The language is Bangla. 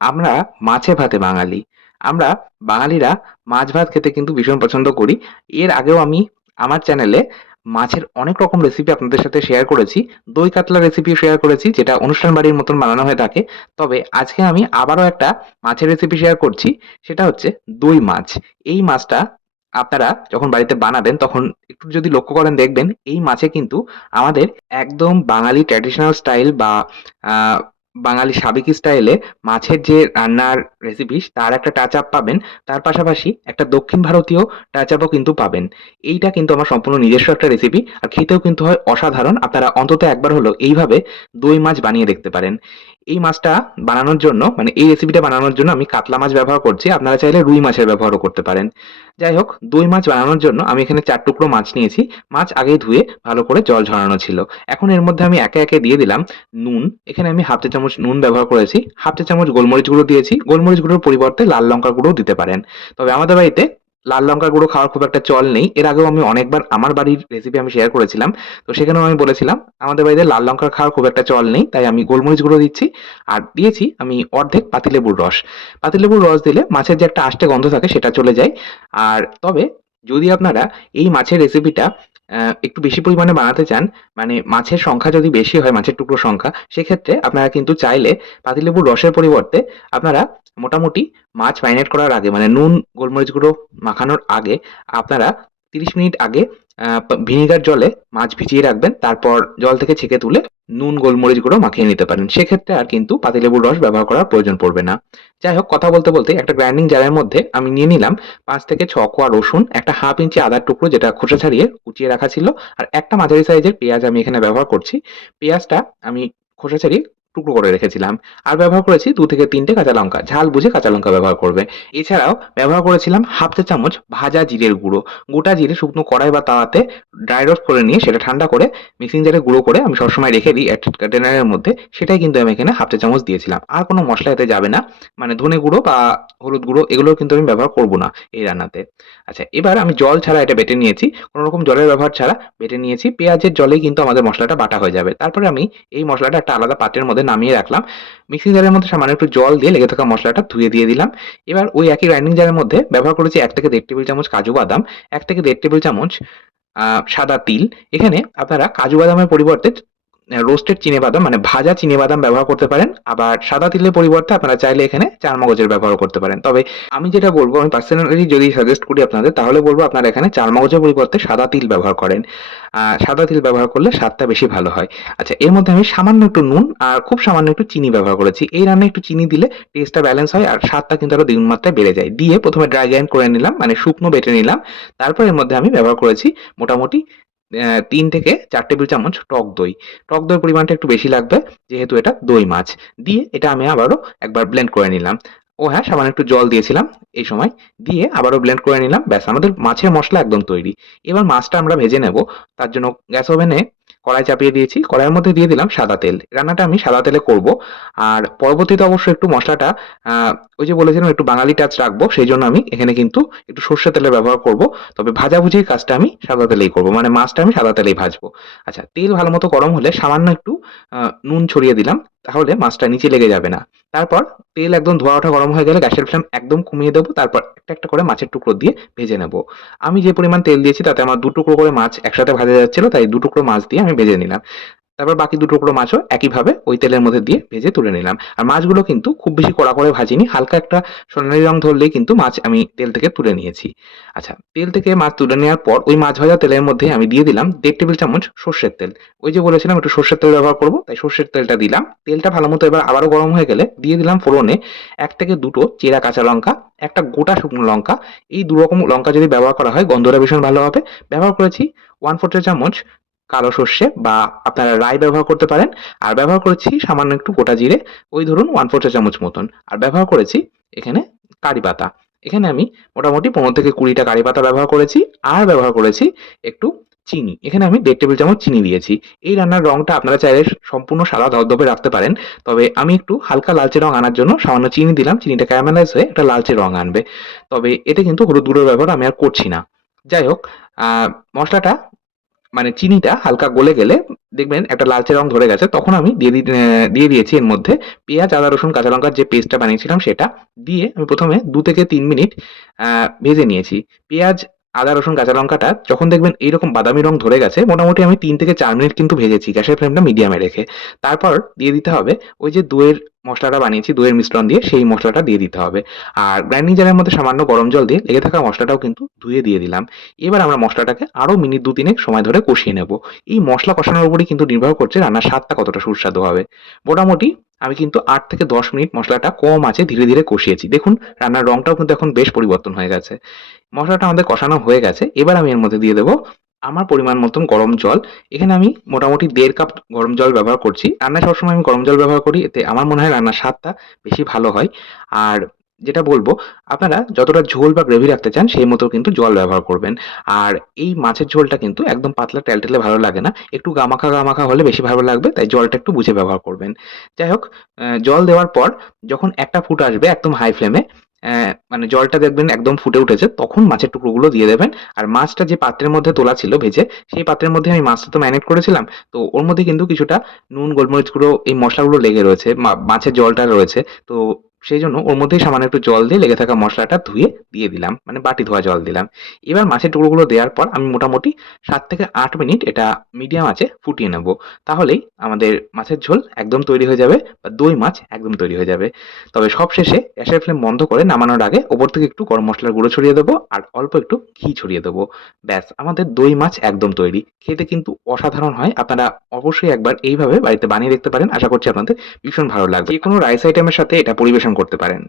আমরা মাছে ভাতে বাঙালি। আমরা বাঙালিরা মাছ ভাত খেতে কিন্তু ভীষণ পছন্দ করি। এর আগেও আমি আমার চ্যানেলে মাছের অনেক রকম রেসিপি আপনাদের সাথে শেয়ার করেছি। দই কাতলা রেসিপিও শেয়ার করেছি, যেটা অনুষ্ঠান বাড়ির মতন বানানো হয়ে থাকে। তবে আজকে আমি আবারও একটা মাছের রেসিপি শেয়ার করছি। সেটা হচ্ছে দই মাছ। এই মাছটা আপনারা যখন বাড়িতে বানাবেন তখন একটু যদি লক্ষ্য করেন দেখবেন এই মাছে কিন্তু আমাদের একদম বাঙালি ট্র্যাডিশনাল স্টাইল বা আ বাঙালি সাবেকি স্টাইলে মাছের যে রান্নার রেসিপি তার একটা টাচ আপ পাবেন। তার পাশাপাশি একটা দক্ষিণ ভারতীয় টাচ আপও কিন্তু পাবেন। এইটা কিন্তু আমার সম্পূর্ণ নিজস্ব একটা রেসিপি। আর খেতেও কিন্তু হয় অসাধারণ। আপনারা অন্তত একবার হলেও এইভাবে দই মাছ বানিয়ে দেখতে পারেন। এই মাছটা বানানোর জন্য মানে এই রেসিপিটা বানানোর জন্য আমি কাতলা মাছ ব্যবহার করছি। আপনারা চাইলে রুই মাছের ব্যবহারও করতে পারেন। যাই হোক, দই মাছ বানানোর জন্য আমি এখানে ৪ টুকরো মাছ নিয়েছি। মাছ আগেই ধুয়ে ভালো করে জল ঝরানো ছিল। এখন এর মধ্যে আমি একে, একে দিয়ে দিলাম নুন। এখানে আমি হাফ চা চামচ নুন ব্যবহার করেছি। হাফ চা চামচ গোলমরিচ গুঁড়ো দিয়েছি। গোলমরিচ গুঁড়োর পরিবর্তে লাল লঙ্কার গুঁড়োও দিতে পারেন। তবে আমাদের বাড়িতে লাল লঙ্কার গুঁড়ো খাওয়ার খুব একটা চল নেই। এর আগেও আমি অনেকবার আমার বাড়ির রেসিপি আমি শেয়ার করেছিলাম। তো সেখানেও আমি বলেছিলাম আমাদের বাড়িতে লাল লঙ্কা খাওয়ার খুব একটা চল নেই। তাই আমি গোলমরিচ গুঁড়ো দিচ্ছি। আর দিয়েছি আমি অর্ধেক পাতিলেবুর রস। পাতিলেবুর রস দিলে মাছের যে একটা আষ্টে গন্ধ থাকে সেটা চলে যায়। আর তবে যদি আপনারা এই মাছের রেসিপিটা একটু বেশি পরিমাণে বানাতে চান, মানে মাছের সংখ্যা যদি বেশি হয়, মাছের টুকরোর সংখ্যা, সেক্ষেত্রে আপনারা কিন্তু চাইলে পাতিলেবুর রসের পরিবর্তে আপনারা মোটামুটি মাছ ম্যারিনেট করার আগে মানে নুন, গোলমরিচ গুঁড়ো মাখানোর আগে আপনারা ৩০ মিনিট আগে ভিনিগার জলে মাছ ভিজিয়ে রাখবেন। তারপর জল থেকে ছেঁকে তুলে নুন, গোলমরিচ গুঁড়ো মাখিয়ে নিতে পারেন। সেক্ষেত্রে আর কিন্তু পাতিলেবুর রস ব্যবহার করার প্রয়োজন পড়বে না। যাই হোক, কথা বলতে, বলতে একটা গ্রাইন্ডিং জারের মধ্যে আমি নিয়ে নিলাম ৫ থেকে ৬ কোয়া রসুন, একটা হাফ ইঞ্চি আদার টুকরো যেটা খোসা ছাড়িয়ে কুচিয়ে রাখা ছিল, আর একটা মাঝারি সাইজের পেঁয়াজ আমি এখানে ব্যবহার করছি। পেঁয়াজটা আমি খোসা ছাড়িয়ে টুকরো করে রেখেছিলাম। আর ব্যবহার করেছি ২ থেকে ৩ টে কাঁচা লঙ্কা। ঝাল বুঝে কাঁচা লঙ্কা ব্যবহার করবে। এছাড়াও ব্যবহার করেছিলাম হাফ চা চামচ ভাজা জিরের গুঁড়ো। গোটা জিরে শুকনো কড়াই বা তাওয়াতে ড্রাই রোস্ট করে নিয়ে সেটা ঠান্ডা করে মিক্সিং জারে গুঁড়ো করে আমি সবসময় রেখে দিই এয়ারটাইট কন্টেনারের মধ্যে। সেটাই কিন্তু আমি এখানে হাফ চা চামচ দিয়েছিলাম। আর কোনো মসলা এতে যাবে না। মানে ধনে গুঁড়ো বা হলুদ গুঁড়ো এগুলোও কিন্তু আমি ব্যবহার করব না এই রান্নাতে। আচ্ছা, এবার আমি জল ছাড়া এটা বেটে নিয়েছি। কোনো রকম জলের ব্যবহার ছাড়া বেটে নিয়েছি। পেঁয়াজের জলেই কিন্তু আমাদের মসলাটা বাটা হয়ে যাবে। তারপরে আমি এই মসলাটা একটা আলাদা পাত্রের মধ্যে নামিয়ে রাখলাম। মিক্সিং জারের মধ্যে সামান্য একটু জল দিয়ে লেগে থাকা মসলাটা ধুয়ে দিয়ে দিলাম। এবার ওই একই গ্রাইন্ডিং জারের মধ্যে ব্যবহার করেছি ১ থেকে ১.৫ টেবিল চামচ কাজু বাদাম, ১ থেকে ১.৫ টেবিল চামচ সাদা তিল। এখানে আপনারা কাজু বাদামের পরিবর্তে রোস্টেড চিনেবাদাম মানে ভাজা চিনেবাদাম ব্যবহার করতে পারেন। আবার সাদা তিলের পরিবর্তে আপনারা চাইলে এখানে চারমগজের ব্যবহারও করতে পারেন। তবে আমি যেটা বলব, আমি পার্সোনালি যদি সাজেস্ট করি আপনাদের, তাহলে বলব আপনারা এখানে চারমগজের পরিবর্তে সাদা তিল ব্যবহার করেন। সাদা তিল ব্যবহার করলে স্বাদটা বেশি ভালো হয়। আচ্ছা, এর মধ্যে আমি সামান্য একটু নুন আর খুব সামান্য একটু চিনি ব্যবহার করেছি। এই রান্নায় একটু চিনি দিলে টেস্টটা ব্যালেন্স হয় আর স্বাদটা কিন্তু আরো দ্বিগুণ মাত্রায় বেড়ে যায়। দিয়ে ১ম এ ড্রাই গ্রাইন্ড করে নিলাম, মানে শুকনো বেটে নিলাম। তারপর এর মধ্যে আমি ব্যবহার করেছি মোটামুটি ৩ থেকে ৪ টেবিল চামচ টক দই। টক দইয়ের পরিমাণটা একটু বেশি লাগবে যেহেতু এটা দই মাছ। দিয়ে এটা আমি আবারও একবার ব্লেন্ড করে নিলাম। ও হ্যাঁ, সামান্য একটু জল দিয়েছিলাম এই সময়। দিয়ে আবারও ব্লেন্ড করে নিলাম। ব্যাস, আমাদের মাছের মসলা একদম তৈরি। এবার মাছটা আমরা ভেজে নেব। তার জন্য গ্যাস ওভেনে কড়াই চাপিয়ে দিয়েছি। কড়াইয়ের মধ্যে দিয়ে দিলাম সাদা তেল। রান্নাটা আমি সাদা তেলে করব। আর পরবর্তীতে অবশ্য একটু মসলাটা আ ওই যে বলেছিলাম একটু বাঙালি টাচ রাখবো। সেইজন্য আমি এখানে কিন্তু একটু সর্ষের তেলের ব্যবহার করব। তবে ভাজাভুজির কাজটা আমি সাদা তেলেই করব। মানে মাছটা আমি সাদা তেলেই ভাজবো। আচ্ছা, তেল ভালোমতো গরম হলে সামান্য একটু নুন ছড়িয়ে দিলাম। তাহলে মাছটা নিচে লেগে যাবে না। তারপর তেল একদম ধোঁয়া ওঠা গরম হয়ে গেলে গ্যাসের ফ্লেম একদম কমিয়ে দেবো। তারপর একটা, একটা করে মাছের টুকরো দিয়ে ভেজে নেব। আমি যে পরিমাণ তেল দিয়েছি তাতে আমার ২ টুকরো করে মাছ একসাথে ভাজা যাচ্ছিল। তাই ২ টুকরো মাছ দিয়ে আমি ভেজে নিলাম। তারপর বাকি ২ টুকরো মাছও একইভাবে ওই তেলের মধ্যে দিয়ে ভেজে তুলে নিলাম। আর মাছগুলো কিন্তু খুব বেশি কড়া করে ভাজিনি। হালকা একটা সোনালী রং ধরলেই কিন্তু মাছ আমি তেল থেকে তুলে নিয়েছি। আচ্ছা, তেল থেকে মাছ তুলে নেওয়ার পর ওই মাছ ভাজা তেলের মধ্যে আমি দিয়ে দিলাম ১.৫ টেবিল চামচ সর্ষের তেল। ওই যে বলেছিলাম একটু সর্ষের তেল ব্যবহার করব, তাই সর্ষের তেলটা দিলাম। তেলটা ভালোমতো এবার আবারও গরম হয়ে গেলে দিয়ে দিলাম ফোড়নে ১ থেকে ২ টো চেরা কাঁচা লঙ্কা, একটা গোটা শুকনো লঙ্কা। এই ২ রকম লঙ্কা যদি ব্যবহার করা হয় গন্ধটা ভীষণ ভালো হবে। ব্যবহার করেছি ১/৪ চা চামচ কালো সর্ষে বা আপনারা রাই ব্যবহার করতে পারেন। আর ব্যবহার করেছি সামান্য একটু গোটা জিরে, ওই ধরুন ১/৪ চা চামচ মতন। আর ব্যবহার করেছি এখানে কারি পাতা। এখানে আমি মোটামুটি ১৫ থেকে ২০ টা কারি পাতা ব্যবহার করেছি। আর ব্যবহার করেছি একটু চিনি। এখানে আমি ১.৫ টেবিল চামচ চিনি দিয়েছি। এই রান্নার রংটা আপনারা চাইলে সম্পূর্ণ সাদা ধবধবে রাখতে পারেন। তবে আমি একটু হালকা লালচে রং আনার জন্য সামান্য চিনি দিলাম। চিনিটা ক্যারামেলাইজ হয়ে একটা লালচে রং আনবে। তবে এতে কিন্তু হলুদ গুঁড়োর ব্যবহার আমি আর করছি না। যাই হোক, আ মসলাটা মানে চিনিটা হালকা গলে গেলে দেখবেন একটা লালচে রং ধরে গেছে, তখন আমি দিয়ে দিয়েছি এর মধ্যে পেঁয়াজ, আদা, রসুন, কাঁচা লঙ্কার যে পেস্টটা বানিয়েছিলাম সেটা দিয়ে আমি ১ম এ ২ থেকে ৩ মিনিট ভেজে নিয়েছি। পেঁয়াজ, আদা, রসুন, কাঁচা লঙ্কাটা যখন দেখবেন এইরকম বাদামি রং ধরে গেছে, মোটামুটি আমি ৩ থেকে ৪ মিনিট কিন্তু ভেজেছি গ্যাসের ফ্লেমটা মিডিয়ামে রেখে। তারপর দিয়ে দিতে হবে ওই যে দইয়ের মসলাটা বানিয়েছি, দইয়ের মিশ্রণ দিয়ে সেই মসলাটা দিয়ে দিতে হবে। আর গ্রাইন্ডিং জারের মধ্যে সামান্য গরম জল দিয়ে লেগে থাকা মসলাটাও কিন্তু ধুয়ে দিয়ে দিলাম। এবার আমরা মসলাটাকে আরো মিনিট ২-৩ সময় ধরে কষিয়ে নেব। এই মসলা কষানোর উপরেই কিন্তু নির্ভর করছে রান্নার স্বাদটা কতটা সুস্বাদু হবে। মোটামুটি আমি কিন্তু ৮ থেকে ১০ মিনিট মসলাটা কম আঁচে ধীরে, ধীরে কষিয়েছি। দেখুন রান্নার রংটাও কিন্তু এখন বেশ পরিবর্তন হয়ে গেছে। মসলাটা আমাদের কষানো হয়ে গেছে। এবার আমি এর মধ্যে দিয়ে দেব আমার পরিমাণ মতন গরম জল। এখানে আমি মোটামুটি ১.৫ কাপ গরম জল ব্যবহার করছি। রান্নায় সবসময় আমি গরম জল ব্যবহার করি। এতে আমার মনে হয় রান্নার স্বাদটা বেশি ভালো হয়। আর যেটা বলব, আপনারা যতটা ঝোল বা গ্রেভি রাখতে চান সেই মতো কিন্তু জল ব্যবহার করবেন। আর এই মাছের ঝোলটা কিন্তু একদম পাতলা টেলটেলে ভালো লাগে না। একটু গামাখা, গামাখা হলে বেশি ভালো লাগবে। তাই জলটা একটু বুঝে ব্যবহার করবেন। যাই হোক, জল দেওয়ার পর যখন একটা ফুট আসবে একদম হাই ফ্লেমে, মানে জলটা দেখবেন একদম ফুটে উঠেছে, তখন মাছের টুকরোগুলো দিয়ে দেবেন। আর মাছটা যে পাত্রের মধ্যে তোলা ছিল ভেজে, সেই পাত্রের মধ্যে আমি মাছটা তো ম্যারিনেট করেছিলাম। তো ওর মধ্যে কিন্তু কিছুটা নুন, গোলমরিচ গুঁড়ো, এই মসলাগুলো লেগে রয়েছে। মাছের জলটা রয়েছে। তো সেইজন্য ওর মধ্যেই সামান্য একটু জল দিয়ে লেগে থাকা মসলাটা ধুয়ে দিয়ে দিলাম। মানে বাটি ধোয়া জল দিলাম। এবার মাছের টুকরোগুলো দেওয়ার পর আমি মোটামুটি ৭ থেকে ৮ মিনিট এটা মিডিয়াম আঁচে ফুটিয়ে নেব। তাহলেই আমাদের মাছের ঝোল একদম তৈরি হয়ে যাবে বা দই মাছ একদম তৈরি হয়ে যাবে। তবে সবশেষে গ্যাসের ফ্লেম বন্ধ করে নামানোর আগে ওপর থেকে একটু গরম মসলার গুঁড়ো ছড়িয়ে দেবো আর অল্প একটু ঘি ছড়িয়ে দেবো। ব্যাস আমাদের দই মাছ একদম তৈরি। খেতে কিন্তু অসাধারণ হয়। আপনারা অবশ্যই একবার এইভাবে বাড়িতে বানিয়ে দেখতে পারেন। আশা করছি আপনাদের ভীষণ ভালো লাগবে। যেকোনো রাইস আইটেমের সাথে এটা পরিবেশন করতে পারেন।